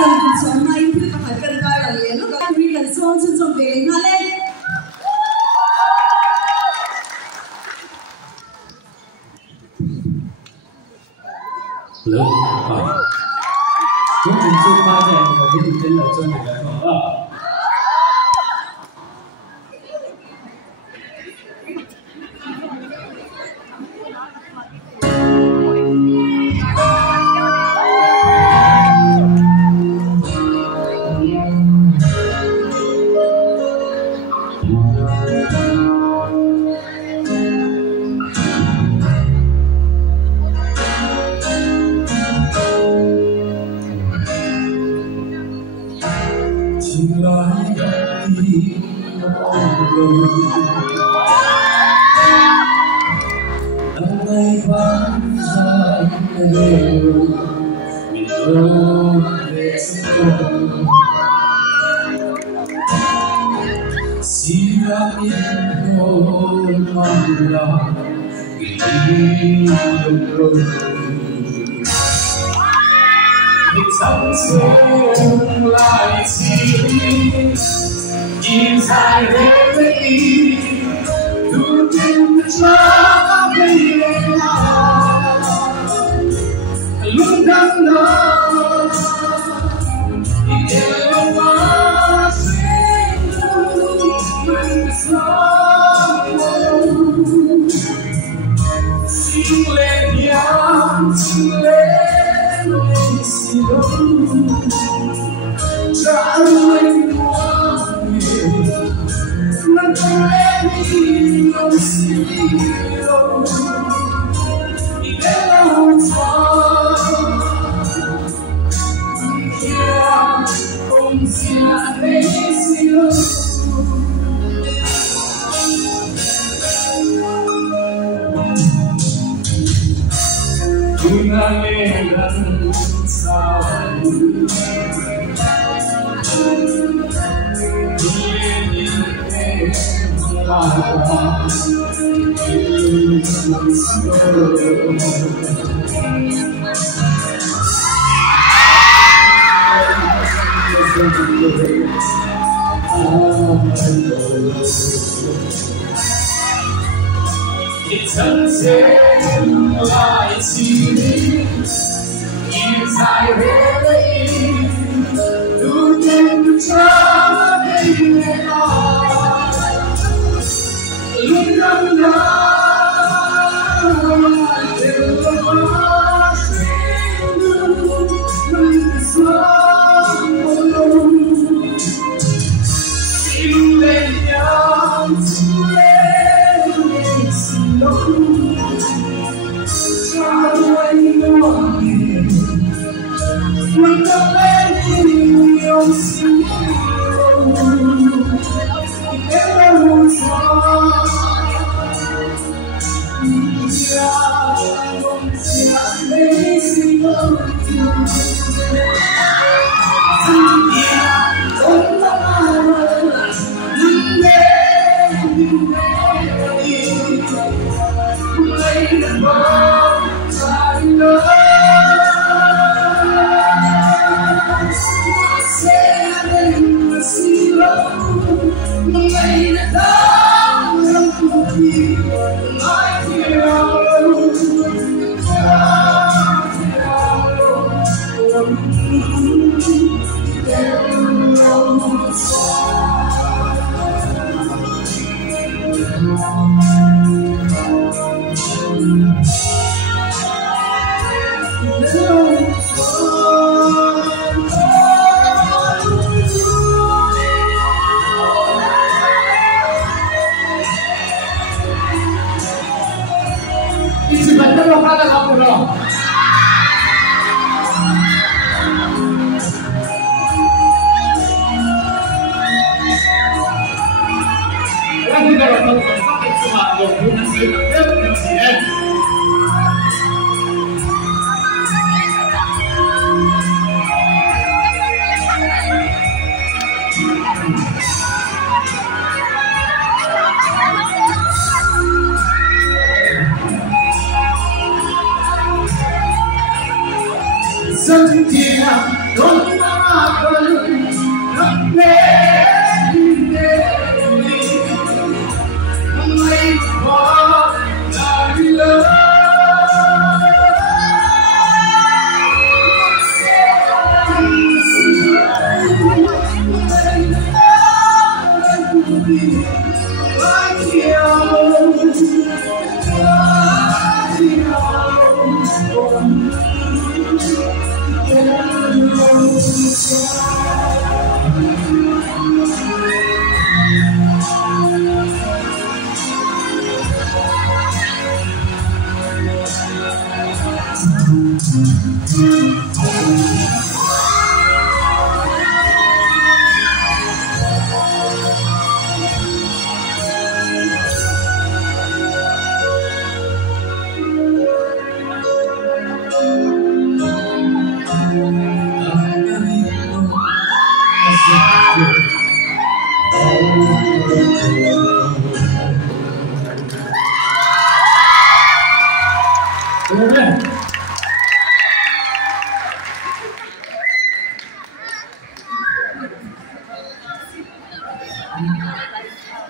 人不错，那一天还跟到了耶，那个女人说这种的，那嘞。lớn cũng cùng chung ba trẻ và cái thực tên là cho người ta không ạ.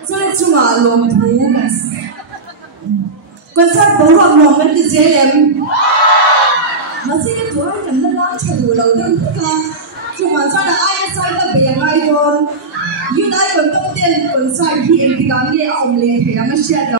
在中华龙图กันก็สับบอกว่าหมองกันจะเจริญมาสิกันตัวกันนั่นล้างฉลูเราดึงกันจุมาจ้าไอ้ใส่ตะเบียงไอ้โดนยูได้คนต้องเต้นคนใส่เพียงที่การเลี้ยอมเลี้ยงให้ยังไม่เชื่อ